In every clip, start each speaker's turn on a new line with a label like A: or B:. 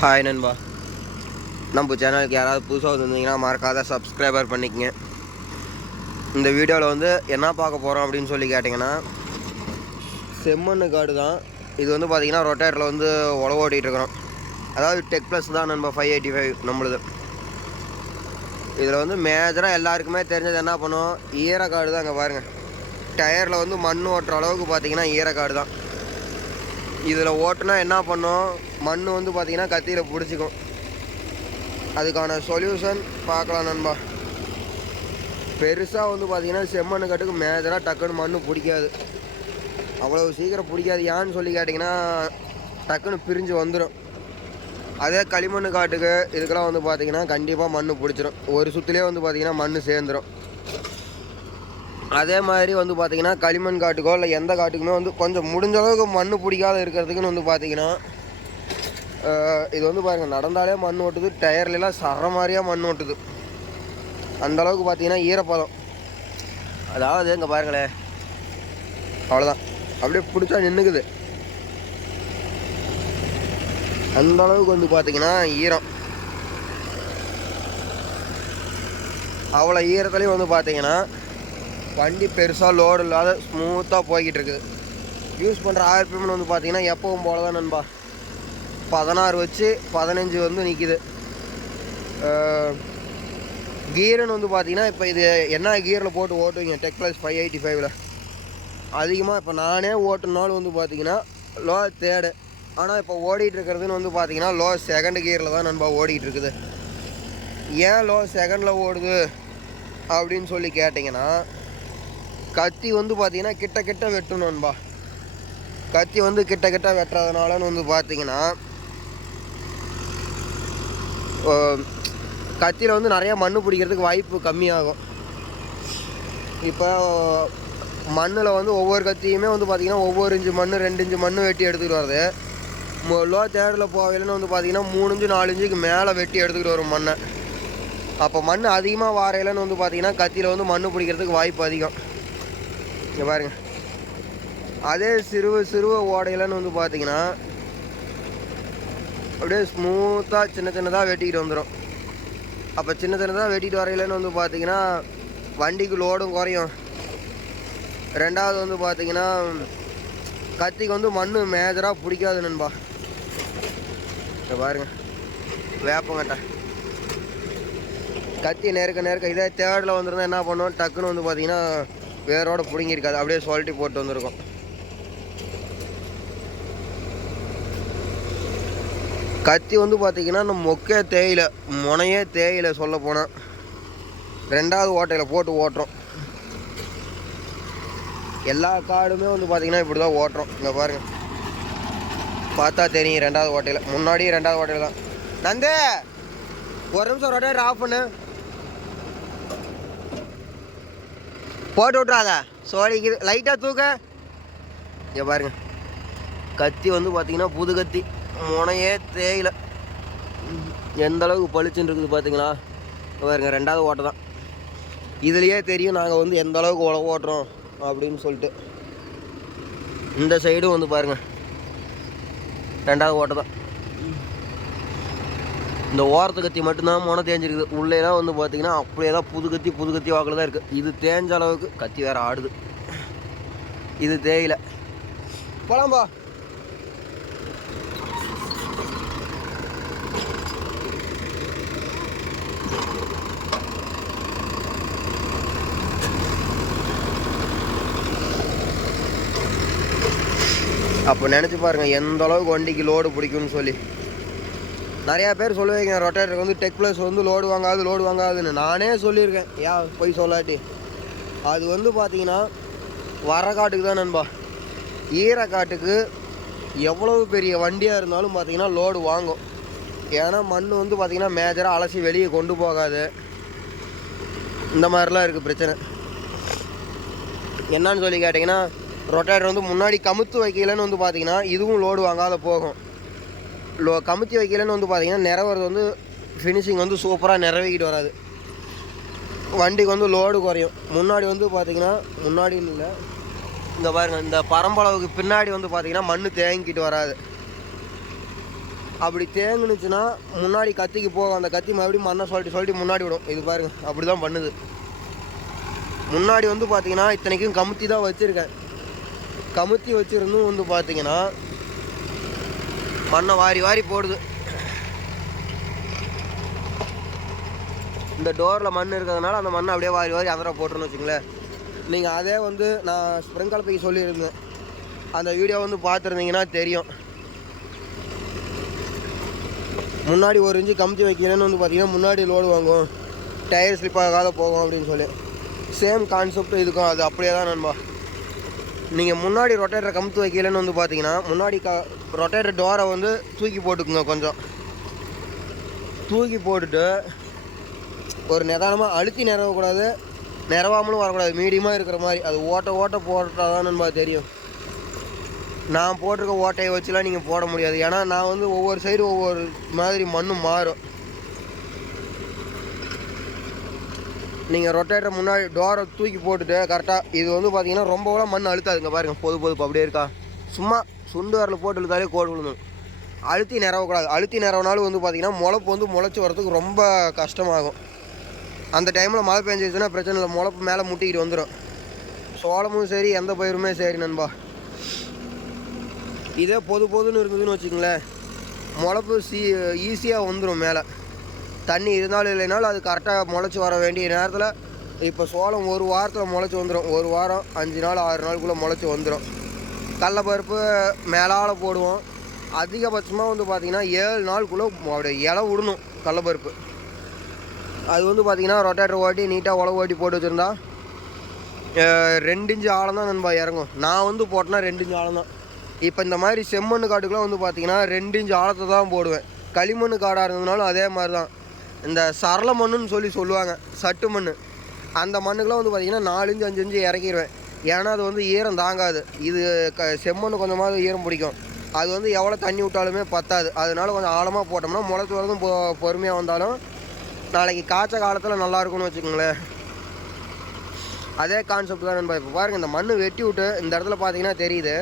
A: Hi நண்பா. நம்ம சேனலுக்கு யாராவது புதுசாக வந்திருந்தீங்கன்னா மறக்காத சப்ஸ்கிரைபர் பண்ணிக்கங்க. இந்த வீடியோவில் வந்து என்ன பார்க்க போகிறோம் அப்படின்னு சொல்லி கேட்டிங்கன்னா செம்மண்ணு காடு தான். இது வந்து பார்த்திங்கன்னா ரொட்டேட்டரில் வந்து உழவு ஓட்டிகிட்டு இருக்கிறோம். அதாவது டெக் ப்ளஸ் தான் நண்பா ஃபைவ் எயிட்டி ஃபைவ் நம்மளுது. இதில் வந்து மேஜராக எல்லாருக்குமே தெரிஞ்சது என்ன பண்ணுவோம் ஈரக்காடு தான் அங்கே பாருங்கள் டயரில் வந்து மண் ஓட்டுற அளவுக்கு பார்த்தீங்கன்னா ஈரக்காடு தான். இதில் ஓட்டுனா என்ன பண்ணும்? மண் வந்து பார்த்திங்கன்னா கத்தியில் பிடிச்சிக்கும். அதுக்கான சொல்யூஷன் பார்க்கலாம் நண்பா. பெருசாக வந்து பார்த்திங்கன்னா செம்மண் கட்டுக்கு மேஜராக டக்குன்னு மண் பிடிக்காது. அவ்வளோ சீக்கிரம் பிடிக்காது. ஏன்னு சொல்லி கேட்டிங்கன்னா டக்குன்னு பிரிஞ்சு வந்துடும் அதே களிமண் காட்டுக்கு இதுக்கெல்லாம் வந்து பார்த்திங்கன்னா கண்டிப்பாக மண் பிடிச்சிரும். ஒரு சுற்றுலேயே வந்து பார்த்திங்கன்னா மண் சேர்ந்துடும் அதே மாதிரி வந்து பார்த்திங்கன்னா களிமண் காட்டுக்கோ இல்லை எந்த காட்டுக்குமே வந்து கொஞ்சம் முடிஞ்ச அளவுக்கு மண் பிடிக்காத இருக்கிறதுக்குன்னு வந்து பார்த்திங்கன்னா இது வந்து பாருங்கள் நடந்தாலே மண் ஓட்டுது டயர்லாம் சர மாதிரியாக மண் ஓட்டுது. அந்தளவுக்கு பார்த்திங்கன்னா பார்த்தீங்கன்னா ஈரப்பதம். அதாவது இங்கே பாருங்களேன் அவ்வளோதான் அப்படியே பிடிச்சா நின்றுக்குது அந்த அளவுக்கு வந்து பார்த்திங்கன்னா ஈரம். அவ்வளோ ஈரத்துலேயும் வந்து பார்த்திங்கன்னா வண்டி பெருசாக லோடு இல்லாத ஸ்மூத்தாக போய்கிட்டு இருக்குது யூஸ் பண்ணுற ஆர்பிஎம்னு வந்து பார்த்தீங்கன்னா எப்பவும் போல தான் நண்பா. பதினாறு வச்சு பதினஞ்சு வந்து நிற்கிது கீருன்னு வந்து பார்த்தீங்கன்னா இப்போ இது என்ன கீரில் போட்டு ஓட்டுவீங்க? டெக் ப்ளஸ் ஃபைவ் எயிட்டி ஃபைவ்ல அதிகமாக இப்போ நானே ஓட்டுனாலும் வந்து பார்த்தீங்கன்னா லோ தேர்டு ஆனால் இப்போ ஓடிட்டு இருக்கிறதுன்னு வந்து பார்த்தீங்கன்னா லோ செகண்ட் கியரில் தான் நண்பா ஓடிட்டு இருக்குது ஏன் லோ செகண்டில் ஓடுது? அப்படின்னு சொல்லி கேட்டிங்கன்னா கத்தி வந்து பார்த்தீங்கன்னா கிட்ட கிட்ட வெட்டணும்பா கத்தி வந்து கிட்ட கிட்ட வெட்டுறதுனாலன்னு வந்து பார்த்தீங்கன்னா கத்தியில் வந்து நிறைய மண் பிடிக்கிறதுக்கு வாய்ப்பு கம்மியாகும். இப்போ மண்ணில் வந்து ஒவ்வொரு கத்தியுமே வந்து பார்த்திங்கன்னா ஒவ்வொரு இன்ச்சு மண் ரெண்டு இன்ச்சு மண் வெட்டி எடுத்துக்கிட்டு வருது. லோ தேர்டில் போகலன்னு வந்து பார்த்திங்கன்னா மூணு இன்ச்சு நாலு இன்ச்சுக்கு மேலே வெட்டி எடுத்துக்கிட்டு வரும் மண்ணை. அப்போ மண் அதிகமாக வாரையிலன்னு வந்து பார்த்திங்கன்னா கத்தியில் வந்து மண் பிடிக்கிறதுக்கு வாய்ப்பு அதிகம். இங்கே பாருங்க. அதே சிறுவ சிறுவ ஓடையிலன்னு வந்து பார்த்தீங்கன்னா அப்படியே ஸ்மூத்தாக சின்ன சின்னதாக வெட்டிக்கிட்டு வந்துடும் அப்போ சின்ன சின்னதாக வெட்டிட்டு வரையிலன்னு வந்து பார்த்தீங்கன்னா வண்டிக்கு லோடும் குறையும். ரெண்டாவது வந்து பார்த்தீங்கன்னா கத்திக்கு வந்து மண் மேஜராக பிடிக்காது நண்பா. இப்போ பாருங்க. வேப்பங்கட்டா கத்தி நேருக்க நேர்க்க இதே தேர்டில் வந்திருந்தா என்ன பண்ணுவோம் டக்குன்னு வந்து பார்த்தீங்கன்னா வேரோட பிடுங்கியிருக்காது. அப்படியே சொல்லிட்டு போட்டு வந்திருக்கோம். கத்தி வந்து பார்த்தீங்கன்னா நம்ம மொக்கே தேயில முனையே தேயில சொல்ல போனால் ரெண்டாவது ஓட்டையில் போட்டு ஓட்டுறோம். எல்லா காடுமே வந்து பார்த்திங்கன்னா இப்படி தான் ஓட்டுறோம். இங்கே பாருங்கள் பார்த்தா தெரியும் ரெண்டாவது ஓட்டையில். முன்னாடி ரெண்டாவது ஓட்டையில் தான். நந்தே ஒரு நிமிஷம் ஒரு ரொட்டேட் ஆஃப் பண்ணு. போட்டு விட்றாத சோழிக்குது லைட்டாக தூக்க. இங்கே பாருங்க. கத்தி வந்து பார்த்தீங்கன்னா புது கத்தி. முனையே தேயில. எந்த அளவுக்கு பளிச்சுன்னு இருக்குது பார்த்தீங்களா பாருங்க ரெண்டாவது ஓட்டை தான். இதுலேயே தெரியும் நாங்கள் வந்து எந்த அளவுக்கு உழவு ஓட்டுறோம் அப்படின்னு சொல்லிட்டு. இந்த சைடும் வந்து பாருங்கள் ரெண்டாவது ஓட்டை தான். இந்த ஓரத்து கத்தி மட்டும்தான் மொனை தேஞ்சிருக்குது. உள்ளேலாம் வந்து பார்த்தீங்கன்னா அப்படியே தான் புது கத்தி புது கத்தி வாக்கில் தான் இருக்குது இது தேஞ்ச அளவுக்கு கத்தி வேறு ஆடுது. இது தேயில. போலாம்பா அப்போ நினச்சி பாருங்கள் எந்த அளவுக்கு வண்டிக்கு லோடு பிடிக்கும்னு சொல்லி. நிறையா பேர் சொல்லுவீங்க ரொட்டேட்டருக்கு வந்து டெக் ப்ளஸ் வந்து லோடு வாங்காது லோடு வாங்காதுன்னு. நானே சொல்லியிருக்கேன். ஏன் போய் சொல்லாட்டி. அது வந்து பார்த்தீங்கன்னா வர காட்டுக்கு தான் நண்பா. ஈர காட்டுக்கு எவ்வளவு பெரிய வண்டியாக இருந்தாலும் பார்த்தீங்கன்னா லோடு வாங்கும். ஏன்னா மண் வந்து பார்த்தீங்கன்னா மேஜராக அலசி வெளியே கொண்டு போகாது. இந்த மாதிரிலாம் இருக்குது பிரச்சனை. என்னன்னு சொல்லி கேட்டிங்கன்னா ரொட்டேட்டர் வந்து முன்னாடி கமுத்து வைக்கலன்னு வந்து பார்த்திங்கன்னா இதுவும் லோடு வாங்காத போகும். லோ கமுத்தி வைக்கலன்னு வந்து பார்த்தீங்கன்னா நிறவுறது வந்து ஃபினிஷிங் வந்து சூப்பராக நிறவிக்கிட்டு வராது. வண்டிக்கு வந்து லோடு குறையும். முன்னாடி வந்து பார்த்தீங்கன்னா முன்னாடி இல்லை. இந்த பாருங்கள் இந்த பரம்பளவுக்கு பின்னாடி வந்து பார்த்தீங்கன்னா மண் தேங்கிட்டு வராது. அப்படி தேங்குனுச்சுன்னா முன்னாடி கத்திக்கு போகும். அந்த கத்தி மறுபடியும் மண்ணை சொல்லிட்டு சொல்லிட்டு முன்னாடி விடும். இது பாருங்கள் அப்படி தான் பண்ணுது. முன்னாடி வந்து பார்த்தீங்கன்னா இத்தனைக்கும் கமுத்தி தான் வச்சுருக்கேன். கமுத்தி வச்சுருந்தும் வந்து பார்த்தீங்கன்னா மண்ணை வாரி வாரி போடுது. இந்த டோரில் மண் இருக்கிறதுனால அந்த மண்ணை அப்படியே வாரி வாரி அதில் போட்டுருன்னு வச்சுங்களேன் நீங்கள் அதே வந்து நான் ஸ்ப்ரிங் கலப்பைக்கு சொல்லியிருந்தேன். அந்த வீடியோ வந்து பார்த்துருந்தீங்கன்னா தெரியும். முன்னாடி ஒரு இன்ச்சு கமிச்சு வைக்கிறேன்னு வந்து பார்த்தீங்கன்னா முன்னாடி லோடு வாங்கும் டயர் ஸ்லிப் ஆகாத போகும் அப்படின்னு சொல்லி. சேம் கான்செப்ட் இதுக்கும் அது அப்படியே தான் நண்பா. நீங்கள் முன்னாடி ரொட்டேட்டரை கமுத்து வைக்கலன்னு வந்து பார்த்தீங்கன்னா முன்னாடி க ரொட்டேட்டர் டோரை வந்து தூக்கி போட்டுக்குங்க கொஞ்சம். தூக்கி போட்டுட்டு ஒரு நிதானமாக அழுத்தி நிறவக்கூடாது நிறவாமலும் வரக்கூடாது. மீடியமாக இருக்கிற மாதிரி. அது ஓட்ட ஓட்ட போட்டால் தான் தெரியும். நான் போட்டிருக்க ஓட்டையை வச்சுலாம் நீங்கள் போட முடியாது. ஏன்னா நான் வந்து ஒவ்வொரு சைடு ஒவ்வொரு மாதிரி மண்ணும் மாறும். நீங்கள் ரொட்டேட்டர் முன்னாடி டோரை தூக்கி போட்டுட்டு கரெக்டாக இது வந்து பார்த்தீங்கன்னா ரொம்ப கூட மண் அழுத்தாதுங்க. பாருங்கள் பொது பொதுப்பு அப்படியே இருக்கா? சும்மா சுண்டு வரல போட்டு இழுத்தாலே கோடு விழுந்துடும் அழுத்தி நிறவக்கூடாது அழுத்தி நிறவுனாலும் வந்து பார்த்திங்கன்னா முளப்பு வந்து முளைச்சி வரதுக்கு ரொம்ப கஷ்டமாகும். அந்த டைமில் மழை பெஞ்சிச்சுன்னா பிரச்சனை இல்லை. முளப்பு மேலே முட்டிக்கிட்டு வந்துடும் சோளமும் சரி எந்த பயிருமே சரி நண்பா. இதே பொது பொதுன்னு இருக்குதுன்னு வச்சுங்களேன் முளப்பு சீ ஈஸியாக வந்துடும் மேலே. தண்ணி இருந்தாலும் இல்லைனாலும் அது கரெக்டாக முளைச்சி வர வேண்டிய நேரத்தில் இப்போ சோளம் ஒரு வாரத்தில் முளைச்சி வந்துடும் ஒரு வாரம் அஞ்சு நாள் ஆறு நாளுக்குள்ளே முளைச்சி வந்துடும் கடலப்பருப்பு மேலால் போடுவோம். அதிகபட்சமாக வந்து பார்த்திங்கன்னா ஏழு நாளுக்குள்ளே அப்படியே இலை விடணும் கடலப்பருப்பு. அது வந்து பார்த்திங்கன்னா ரொட்டேட்டர் ஓட்டி நீட்டாக உழவு ஓட்டி போட்டு வச்சுருந்தா ரெண்டு இன்ச்சு ஆழம் தான் நண்பா இறங்கும். நான் வந்து போட்டேன்னா ரெண்டு இன்ச்சு ஆழம் தான் இப்போ இந்த மாதிரி செம்மண் காட்டுக்குலாம் வந்து பார்த்திங்கன்னா ரெண்டு இன்ச்சு ஆழத்தை தான் போடுவேன். களிமண் காடாக இருந்ததுனாலும் அதே மாதிரி தான் இந்த சரள மண்ணுன்னு சொல்லி சொல்லுவாங்க சட்டு மண் அந்த மண்ணுக்கெலாம் வந்து பார்த்திங்கன்னா நாலு இன்ச்சு அஞ்சு இன்ச்சு இறக்கிடுவேன் ஏன்னா அது வந்து ஈரம் தாங்காது. இது க செம்மண் கொஞ்சமாவது ஈரம் பிடிக்கும். அது வந்து எவ்வளோ தண்ணி விட்டாலுமே பத்தாது. அதனால கொஞ்சம் ஆழமாக போட்டோம்னா முளைச்சி வரதும் பொ பொறுமையாக வந்தாலும் நாளைக்கு காய்ச்ச காலத்தில் நல்லா இருக்கும்னு வச்சுக்கோங்களேன். அதே கான்செப்ட் தான் நண்பா. இப்போ பாருங்கள் இந்த மண் வெட்டி விட்டு இந்த இடத்துல பார்த்தீங்கன்னா தெரியுது.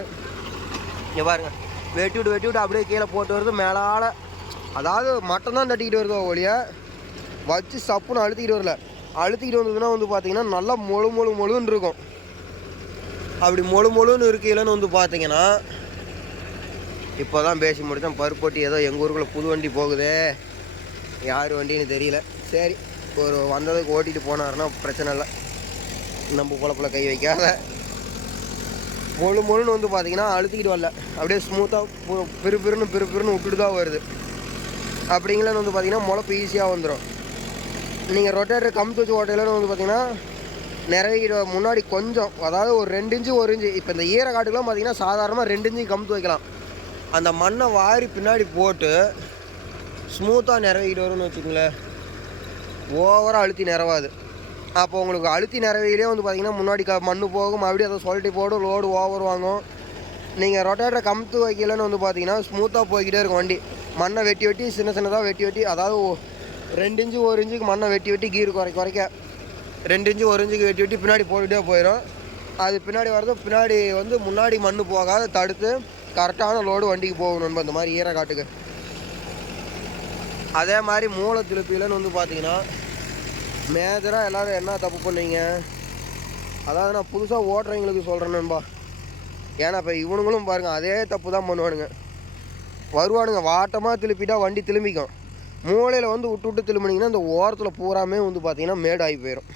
A: இங்கே பாருங்க. வெட்டி விட்டு வெட்டி விட்டு அப்படியே கீழே போட்டு வருது. மேலால் அதாவது மட்டம் தான் தட்டிக்கிட்டு வருதோ ஒழிய வச்சு சப்புன்னு அழுத்திக்கிட்டு வரல. அழுத்திக்கிட்டு வந்ததுன்னா வந்து பார்த்தீங்கன்னா நல்லா மொழு மொழு மொழுன்னு இருக்கும். அப்படி மொழு மொழுன்னு இருக்கையிலன்னு வந்து பார்த்தீங்கன்னா இப்போ தான் பேசி முடித்தேன் பருப்பொட்டி ஏதோ எங்கள் ஊருக்குள்ளே புது வண்டி போகுதே. யார் வண்டின்னு தெரியல. சரி ஒரு வந்ததுக்கு ஓட்டிகிட்டு போனாருன்னா பிரச்சனை இல்லை. நம்ம பொழப்பில் கை வைக்காத. மொழு மொழுன்னு வந்து பார்த்தீங்கன்னா அழுத்திக்கிட்டு வரல. அப்படியே ஸ்மூத்தாக பிறு பிறுன்னு பிறு பிறுன்னு விட்டுட்டு தான் வருது. அப்படிங்களன்னு வந்து பார்த்தீங்கன்னா முளப்பு ஈஸியாக வந்துடும் நீங்கள் ரொட்டேட்டர் கம்பி வச்சு ஓட்டையிலன்னு வந்து பார்த்தீங்கன்னா நிறைய முன்னாடி கொஞ்சம் அதாவது ஒரு ரெண்டு இன்ச்சு ஒரு இன்ச்சு. இப்போ இந்த ஈர காட்டுக்கெலாம் பார்த்தீங்கன்னா சாதாரணமாக ரெண்டு இன்ச்சு கமுத்து வைக்கலாம். அந்த மண்ணை வாரி பின்னாடி போட்டு ஸ்மூத்தாக நிறவிக்கிட்டு வரும்னு வச்சுக்கோங்களேன். ஓவராக அழுத்தி நிறவாது. அப்போ உங்களுக்கு அழுத்தி நிறவையிலே வந்து பார்த்தீங்கன்னா முன்னாடி க மண் போகும். மறுபடியும் அதை சொல்லிட்டு போடும் லோடு ஓவர் வாங்கும். நீங்கள் ரொட்டேட்டரை கமுத்து வைக்கலன்னு வந்து பார்த்தீங்கன்னா ஸ்மூத்தாக போய்கிட்டே இருக்கும் வண்டி. மண்ணை வெட்டி வெட்டி சின்ன சின்னதாக வெட்டி வெட்டி அதாவது ரெண்டு இன்ச்சு ஒரு இன்ச்சுக்கு மண்ணை வெட்டி வெட்டி கீர் குறைக்க குறைக்க. ரெண்டு இன்ச்சு ஒரு இன்ச்சுக்கு வெட்டி வெட்டி பின்னாடி போட்டுகிட்டே போயிடும் அது பின்னாடி வரது பின்னாடி வந்து முன்னாடி மண் போகாத தடுத்து கரெக்டான லோடு வண்டிக்கு போகணும் அந்த மாதிரி ஈரக்காட்டுக்கு அதே மாதிரி மூளை திருப்பிலன்னு வந்து பார்த்தீங்கன்னா மேஜராக எல்லோரும் என்ன தப்பு பண்ணுவீங்க அதாவது நான் புதுசாக ஓட்டுறவங்களுக்கு சொல்கிறேன் நண்பா. ஏன்னா இப்போ இவனுங்களும் பாருங்கள் அதே தப்பு தான் பண்ணுவானுங்க. வருவானுங்க வாட்டமாக திருப்பிட்டா வண்டி திரும்பிக்கும். மூளையில் வந்து விட்டு விட்டு திரும்பினீங்கன்னா இந்த ஓரத்தில் பூராமே வந்து பார்த்தீங்கன்னா மேடாகி போயிடும்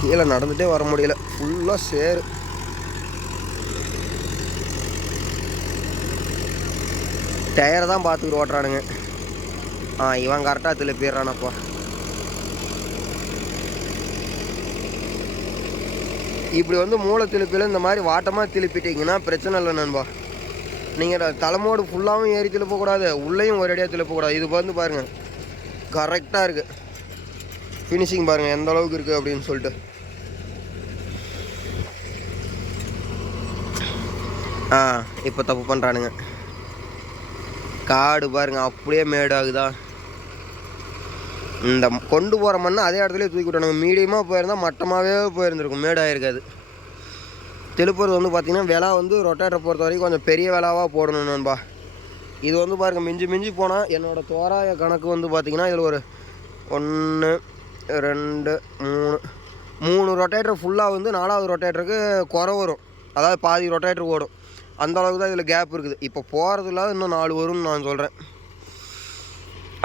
A: கீழே நடந்துகிட்டே வர முடியல. ஃபுல்லாக சேரு டயரை தான் பார்த்துக்கிட்டு ஓட்டுறானுங்க. ஆ இவன் கரெக்டாக திருப்பிடுறானப்பா இப்படி வந்து மூளை திருப்பியில் இந்த மாதிரி வாட்டமாக திருப்பிட்டீங்கன்னா பிரச்சனை இல்லை நண்பா. நீங்கள் தலைமோடு ஃபுல்லாகவும் ஏறி திருப்பக்கூடாது. உள்ளேயும் ஒரேடியாக திருப்பக்கூடாது. இது வந்து பாருங்கள் கரெக்டாக இருக்குது ஃபினிஷிங் பாருங்கள் எந்த அளவுக்கு இருக்குது அப்படின்னு சொல்லிட்டு. ஆ இப்போ தப்பு பண்ணுறானுங்க காடு பாருங்க அப்படியே மேடாகுதா. இந்த கொண்டு போகிற மண்ணை அதே இடத்துலயே தூக்கி விட்டானுங்க மீடியமாக போயிருந்தால் மட்டமாகவே போயிருந்துருக்கும் மேடாக இருக்காது திருப்பூர் வந்து பார்த்திங்கன்னா விலை வந்து ரொட்டேட்டரை பொறுத்த வரைக்கும் கொஞ்சம் பெரிய விலாவாக போடணும் நண்பா. இது வந்து பாருங்கள் மிஞ்சி மிஞ்சி போனால் என்னோடய தோராய கணக்கு வந்து பார்த்திங்கன்னா இதில் ஒரு ஒன்று ரெண்டு மூணு. மூணு ரொட்டேட்டர் ஃபுல்லாக வந்து நாலாவது ரொட்டேட்டருக்கு குறை வரும். அதாவது பாதி ரொட்டேட்டர் ஓடும். அந்த அளவுக்கு தான் இதில் கேப் இருக்குது. இப்போ போகிறது இல்லாத இன்னும் நாலு வரும்னு நான் சொல்கிறேன்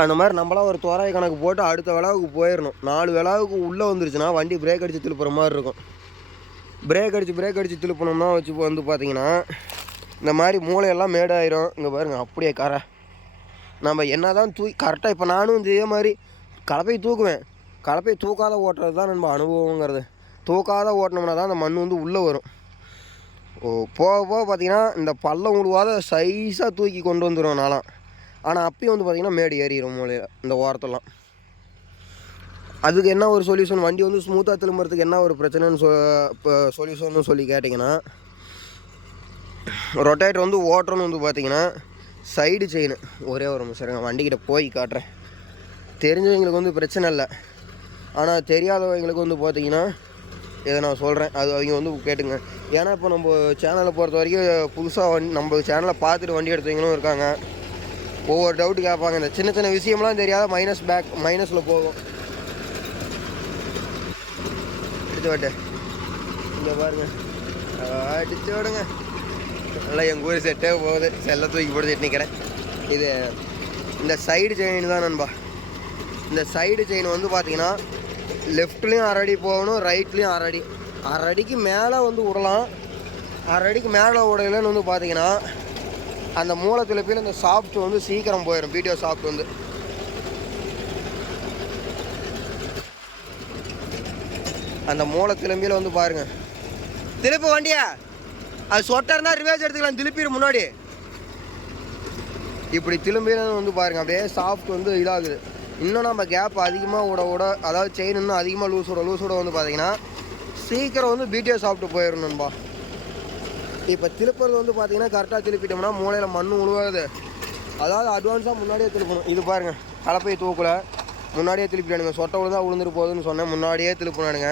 A: அந்த மாதிரி நம்மளாம் ஒரு தோராய கணக்கு போட்டு அடுத்த விழாவுக்கு போயிடணும் நாலு விழாவுக்கு உள்ளே வந்துருச்சுன்னா வண்டி பிரேக் அடித்து திருப்புற மாதிரி இருக்கும். பிரேக் அடித்து பிரேக் அடித்து திருப்பணும்னா வச்சு வந்து பார்த்தீங்கன்னா இந்த மாதிரி மூளையெல்லாம் மேடாயிரும். இங்கே பாருங்கள் அப்படியே கரை. நம்ம என்ன தான் தூக்கி கரெக்டாக இப்போ நானும் இதே மாதிரி கலப்பை தூக்குவேன். கலப்பையை தூக்காத ஓட்டுறது தான் நம்ம அனுபவங்கிறது. தூக்காத ஓட்டினோம்னா தான் அந்த மண் வந்து உள்ளே வரும். ஓ போக போக பார்த்தீங்கன்னா இந்த பள்ளம் உழுவாத சைஸாக தூக்கி கொண்டு வந்துடும் நான்லாம். ஆனால் அப்பயும் வந்து பார்த்திங்கன்னா மேடு ஏறிடும் மூலையில் இந்த ஓரத்தெல்லாம். அதுக்கு என்ன ஒரு சொல்யூஷன் வண்டி வந்து ஸ்மூத்தாக திரும்புறதுக்கு என்ன ஒரு பிரச்சனைன்னு சொ இப்போ சொல்யூஷன் சொல்லி கேட்டிங்கன்னா ரொட்டேட்டர் வந்து ஓட்டுறோன்னு வந்து பார்த்தீங்கன்னா சைடு செயின் ஒரே ஒரு நிமிஷம் வண்டிக்கிட்ட போய் காட்டுறேன். தெரிஞ்சவங்களுக்கு வந்து பிரச்சனை இல்லை. ஆனால் தெரியாதவங்களுக்கு வந்து பார்த்தீங்கன்னா இதை நான் சொல்கிறேன் அது அவங்க வந்து கேட்டுங்க. ஏன்னா இப்போ நம்ம சேனலை பொறுத்த வரைக்கும் புதுசாக வண்டி நம்ம சேனலை பார்த்துட்டு வண்டி எடுத்தவங்களும் இருக்காங்க. ஒவ்வொரு டவுட்டு கேட்பாங்க. இந்த சின்ன சின்ன விஷயம்லாம் தெரியாத மைனஸ் பேக் மைனஸில் போகும். எடுத்து வாட்டு இங்கே பாருங்க. அடிச்சு விடுங்க. நல்லா எங்கள் ஊர் செட்டே போகுது. செல்ல தூக்கி போட்டு நிற்கிறேன் இது இந்த சைடு செயின் தான் நண்பா. இந்த சைடு செயின் வந்து பார்த்தீங்கன்னா லெஃப்ட்லேயும் அரை அடி போகணும் ரைட்லேயும் அரை அடி. அரை அடிக்கு மேலே வந்து விடலாம் அரை அடிக்கு மேலே உடையிலன்னு வந்து பார்த்தீங்கன்னா அந்த மூலத்தில் போய் அந்த சாஃப்ட் வந்து சீக்கிரம் போயிடும் வீடியோ சாஃப்ட் வந்து. அந்த மூளை திரும்பியில் வந்து பாருங்கள் திருப்பு வண்டியா. அது சொட்டர்னா இருந்தால் ரிவேஸ் எடுத்துக்கலாம். திருப்பிடு முன்னாடி. இப்படி திரும்பியில வந்து பாருங்க அப்படியே சாஃப்ட் வந்து இதாகுது. இன்னும் நம்ம கேப் அதிகமாக விட விட அதாவது செயின் இன்னும் அதிகமாக லூஸ் விட லூஸ் விட வந்து பார்த்தீங்கன்னா சீக்கிரம் வந்து பிடிஓ சாப்பிட்டு போயிடணும்பா இப்போ திருப்புறது வந்து பார்த்தீங்கன்னா கரெக்டாக திருப்பிட்டோம்னா மூளையில் மண் உழுவாது. அதாவது அட்வான்ஸாக முன்னாடியே திருப்பணும். இது பாருங்கள் கலப்பையை தூக்கலை. முன்னாடியே திருப்பிட்டானுங்க. சொட்டை விழுந்தா விழுந்துட்டு போகுதுன்னு சொன்னேன். முன்னாடியே திருப்பினானுங்க.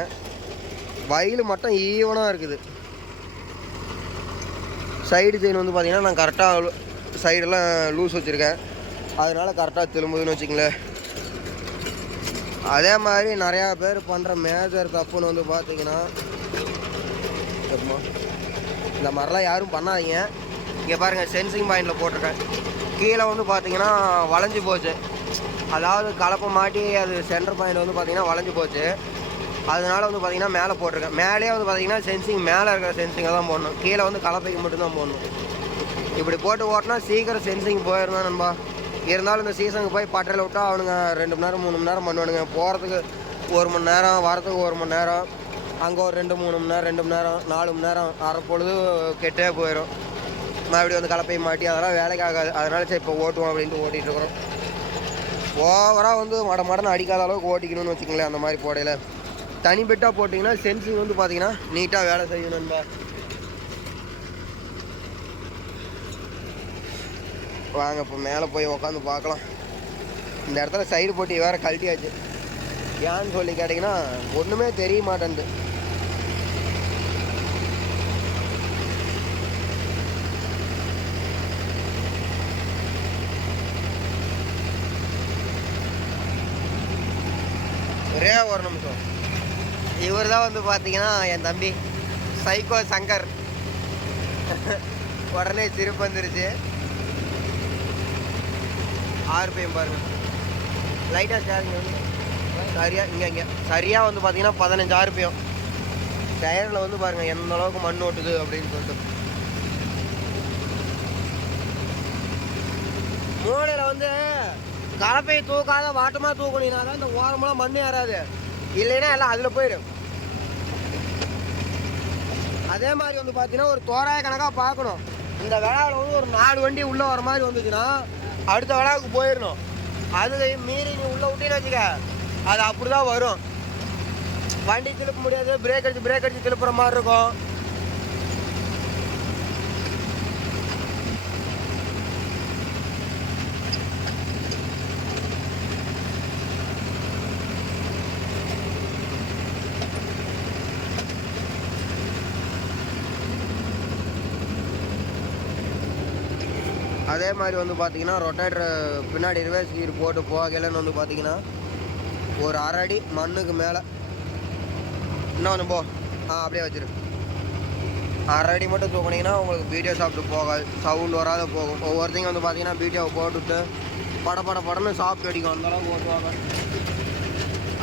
A: வயல் மட்டும் ஈவனாக இருக்குது. சைடு செயின் வந்து பார்த்தீங்கன்னா நான் கரெக்டாக சைடெல்லாம் லூஸ் வச்சுருக்கேன். அதனால் கரெக்டாக திரும்புதுன்னு வச்சுங்களேன் அதே மாதிரி நிறையா பேர் பண்ணுற மேஜர் தப்புன்னு வந்து பார்த்தீங்கன்னா இந்த மாதிரிலாம் யாரும் பண்ணாதீங்க. இங்கே பாருங்கள் சென்சிங் பாயிண்டில் போட்டிருக்கேன். கீழே வந்து பார்த்தீங்கன்னா வளைஞ்சு போச்சு. அதாவது கலப்பை மாட்டி அது சென்டர் பாயிண்ட் வந்து பார்த்தீங்கன்னா வளைஞ்சு போச்சு. அதனால வந்து பார்த்தீங்கன்னா மேலே போட்டிருக்கேன். மேலேயே வந்து பார்த்தீங்கன்னா சென்சிங் மேலே இருக்கிற சென்சிங்கை தான் போடணும். கீழே வந்து கலப்பைக்கு மட்டும்தான் போடணும். இப்படி போட்டு ஓட்டினா சீக்கிரம் சென்சிங் போயிருந்தா நண்பா. இருந்தாலும் இந்த சீசனுக்கு போய் பட்டறையில் விட்டால் அவனுங்க ரெண்டு மணி நேரம் மூணு மணி நேரம் பண்ணுவானுங்க. போகிறதுக்கு ஒரு மணி நேரம் வரதுக்கு ஒரு மணி நேரம் அங்கே ஒரு ரெண்டு மூணு மணி நேரம் ரெண்டு மணி நேரம் நாலு மணி நேரம் அரை பொழுது கெட்டே போயிடும் மறுபடியும் வந்து கலப்பை மாட்டி அதெல்லாம் வேலைக்கு ஆகாது. அதனால சரி இப்போ ஓட்டுவோம் அப்படின்ட்டு ஓட்டிகிட்டு இருக்கிறோம். ஓவராக வந்து மட மடன்னு அடிக்காத அளவுக்கு ஓட்டிக்கணும்னு வச்சுக்கங்களேன் அந்த மாதிரி போடையில். தனி பெட்டாக போட்டிங்கன்னா சென்சிங் வந்து பார்த்தீங்கன்னா நீட்டாக வேலை செய்யணும் நண்பா. வாங்க இப்போ மேலே போய் உக்காந்து பார்க்கலாம். இந்த இடத்துல சைடு போட்டி வேறு கழட்டியாச்சு. ஏன்னு சொல்லி கேட்டிங்கன்னா ஒன்றுமே தெரிய மாட்டேன்து. ஒரே ஒரு நிமிஷம். இவர் தான் வந்து பார்த்தீங்கன்னா என் தம்பி சைக்கோ சங்கர். உடனே சிரிப்பு வந்துருச்சு. ஆர்பிஎம் பாருங்க. லைட்டாக ஸ்டேரிங் வந்து. சரியாக இங்கே இங்கே. சரியாக வந்து பார்த்தீங்கன்னா பதினஞ்சு ஆர்பிஎம் டயரில் வந்து பாருங்கள் எந்த அளவுக்கு மண் ஓட்டுது அப்படின்னு சொல்லிட்டு. மூளையில் வந்து கலப்பையை தூக்காத வாட்டமாக தூக்கினீங்கன்னா தான் இந்த ஓரமெல்லாம் மண் ஏறாது. இல்லைன்னா எல்லாம் அதில் போயிடும். அதே மாதிரி வந்து பார்த்தீங்கன்னா ஒரு தோராய கணக்காக பார்க்கணும். இந்த விழாவில் வந்து ஒரு நாலு வண்டி உள்ளே வர மாதிரி வந்துச்சுன்னா அடுத்த வடாவுக்கு போயிடணும் அது மீறி நீ உள்ளே விட்டீன்னு வச்சுக்க அது அப்படி தான் வரும். வண்டி திருப்ப முடியாது பிரேக் அடிச்சு பிரேக் அடிச்சு திருப்புற மாதிரி இருக்கும். அதே மாதிரி வந்து பார்த்தீங்கன்னா ரொட்டேட்டர் பின்னாடி ரிவர்ஸ் கீர் போட்டு போகலன்னு வந்து பார்த்தீங்கன்னா ஒரு அரை அடி மண்ணுக்கு மேலே. இன்னும் கொஞ்சம் போ. ஆ அப்படியே வச்சிரு. அரை அடி மட்டும் தூக்குனீங்கன்னா உங்களுக்கு வீடியோ சாப்பிட்டு போகாது. சவுண்ட் வராத போகும். ஒவ்வொருத்தையும் வந்து பார்த்தீங்கன்னா வீடியோவை போட்டுவிட்டு பட பட படம்னு சாப்பிட்டு அடிக்கும். அந்தளவுக்கு ஓட்டுவாங்க.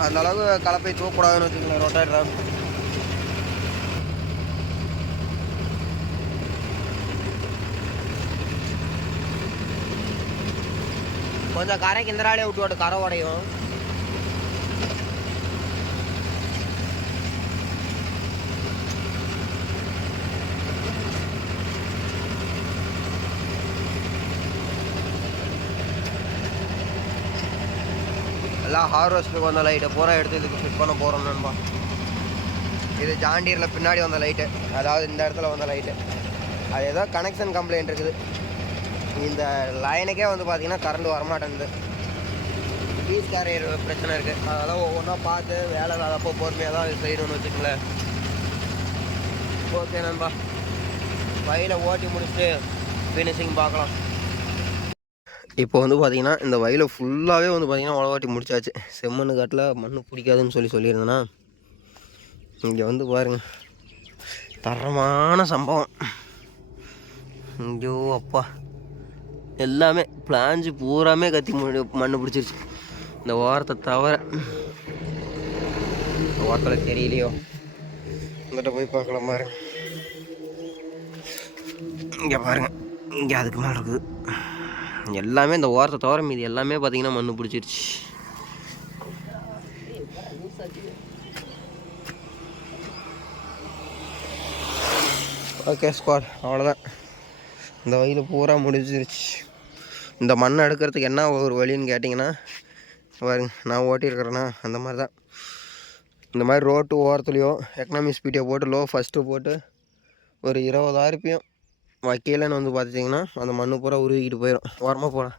A: அந்தளவுக்கு கலப்பை தூக்கக்கூடாதுன்னு வச்சுக்கோங்களேன் ரொட்டேட்டர் கொஞ்சம் கரைக்கு இந்த விட்டு விட்டு கரை உடையும். எல்லாம் ஹார்வெஸ்ட்டுக்கு வந்த லைட்டை பூரா எடுத்து இதுக்கு ஃபிட் பண்ண போகிறோம் நண்பா. இது ஜாண்டீரில் பின்னாடி வந்த லைட்டு அதாவது இந்த இடத்துல வந்த லைட்டு அது ஏதோ கனெக்ஷன் கம்ப்ளைண்ட் இருக்குது. இந்த லைனுக்கே வந்து பார்த்தீங்கன்னா கரண்ட் வரமாட்டேங்குது. பீஸ் கேரியர் பிரச்சனை இருக்குது அதெல்லாம் ஒவ்வொன்றா பார்த்து வேலை அப்போ பொறுமையாக தான் செய்யணும்னு வச்சுக்கங்களேன். ஓகே நண்பா. வயலை ஓட்டி முடிச்சுட்டு ஃபினிஷிங் பார்க்கலாம். இப்போ வந்து பார்த்திங்கன்னா இந்த வயலை ஃபுல்லாகவே வந்து பார்த்திங்கன்னா உழவாட்டி முடிச்சாச்சு. செம்மண்ணு காட்டில் மண் பிடிக்காதுன்னு சொல்லி சொல்லியிருந்தேன்னா இங்கே வந்து பாருங்கள் தரமான சம்பவம். ஐயோ அப்பா. எல்லாமே பிளாஞ்சு பூராமே கத்தி மு- மண்ணு பிடிச்சிருச்சு. இந்த ஓரத்தை தவிர இந்த ஓரத்தில் தெரியலையோ? இங்கிட்ட போய் பார்க்கலாம் பாருங்க இங்கே பாருங்க. இங்கே அதுக்கு மேலே இருக்குது. எல்லாமே இந்த ஓரத்தை தவிர மீதி எல்லாமே பார்த்தீங்கன்னா மண்ணு பிடிச்சிருச்சு. ஓகே ஸ்குவாட் அவ்வளோதான் இந்த வயல் பூரா முடிஞ்சிருச்சு. இந்த மண்ணை எடுக்கிறதுக்கு என்ன ஒரு வழின்னு கேட்டிங்கன்னா பாருங்க நான் ஓட்டியிருக்கிறேன்னா அந்த மாதிரி தான். இந்த மாதிரி ரோட்டு ஓரத்துலையோ எக்கனாமி ஸ்பீடை போட்டு லோ ஃபஸ்ட்டு போட்டு ஒரு இருபதாயிரப்பையும் வைக்கலன்னு வந்து பார்த்துட்டிங்கன்னா அந்த மண்ணு பூரா உருவிக்கிட்டு போயிடும் ஓரமாக போகலாம்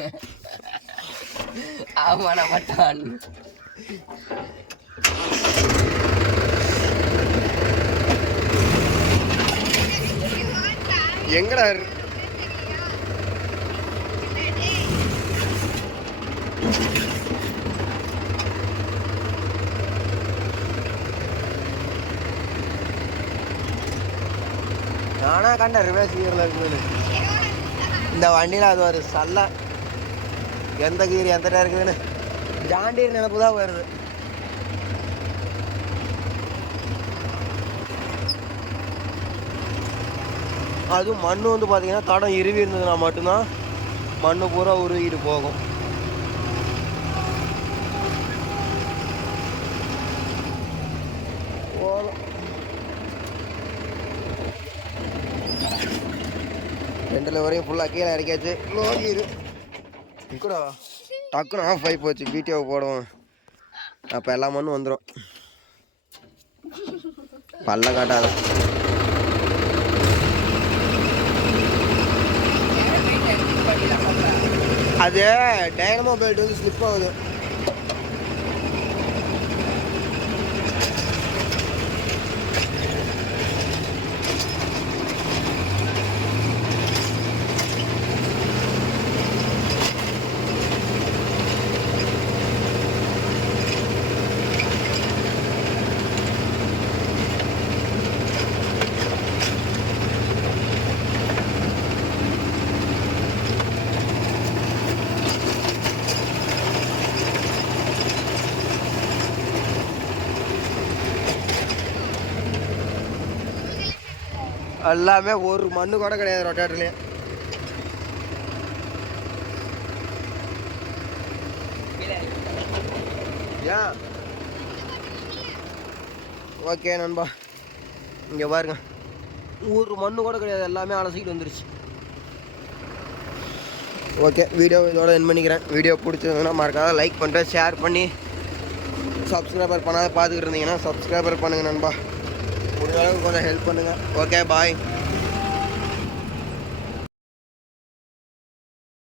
B: ஆமாண்ணா மட்டான்
A: எங்கடா நானாக நானா கண்ட ரிவர்ஸ் கீரில் இருக்குது இந்த வண்டியில் அது ஒரு சல்ல எந்த கீர் எந்த இருக்குதுன்னு ஜாண்டீர் நினப்பு தான் வருது. அதுவும் மண் வந்து பார்த்தீங்கன்னா தடம் இருவி இருந்ததுன்னா மட்டும்தான் மண்ணு பூரா உருகிட்டு போகும். ரெண்டுல வரையும் ஃபுல்லாக கீழே இறக்கியாச்சு. லோகிரு கூட டக்குன்னு ஆஃப் ஆகி போச்சு. வீடியோவை போடுவோம். அப்போ எல்லா மண்ணும் வந்துடும் பல்ல காட்டாத. அது டைனமோ பெல்ட் வந்து ஸ்லிப் ஆகுது. எல்லாமே ஒரு மண்ணு கூட கிடையாது ரொட்டேட்டர்லேயே. ஏன்? ஓகே நண்பா. இங்கே பாருங்க. ஒரு மண்ணு கூட கிடையாது எல்லாமே அலசிக்கிட்டு வந்துருச்சு. ஓகே வீடியோ இதோட என் பண்ணிக்கிறேன். வீடியோ பிடிச்சிருந்ததுன்னா மறக்காத லைக் பண்ணிட்டு ஷேர் பண்ணி சப்ஸ்கிரைபர் பண்ணாத பார்த்துக்கிட்டு இருந்தீங்கன்னா சப்ஸ்கிரைபர் பண்ணுங்கள் நண்பா. முடிஞ்ச அளவுக்கு கொஞ்சம் ஹெல்ப் பண்ணுங்கள் ஓகே பாய்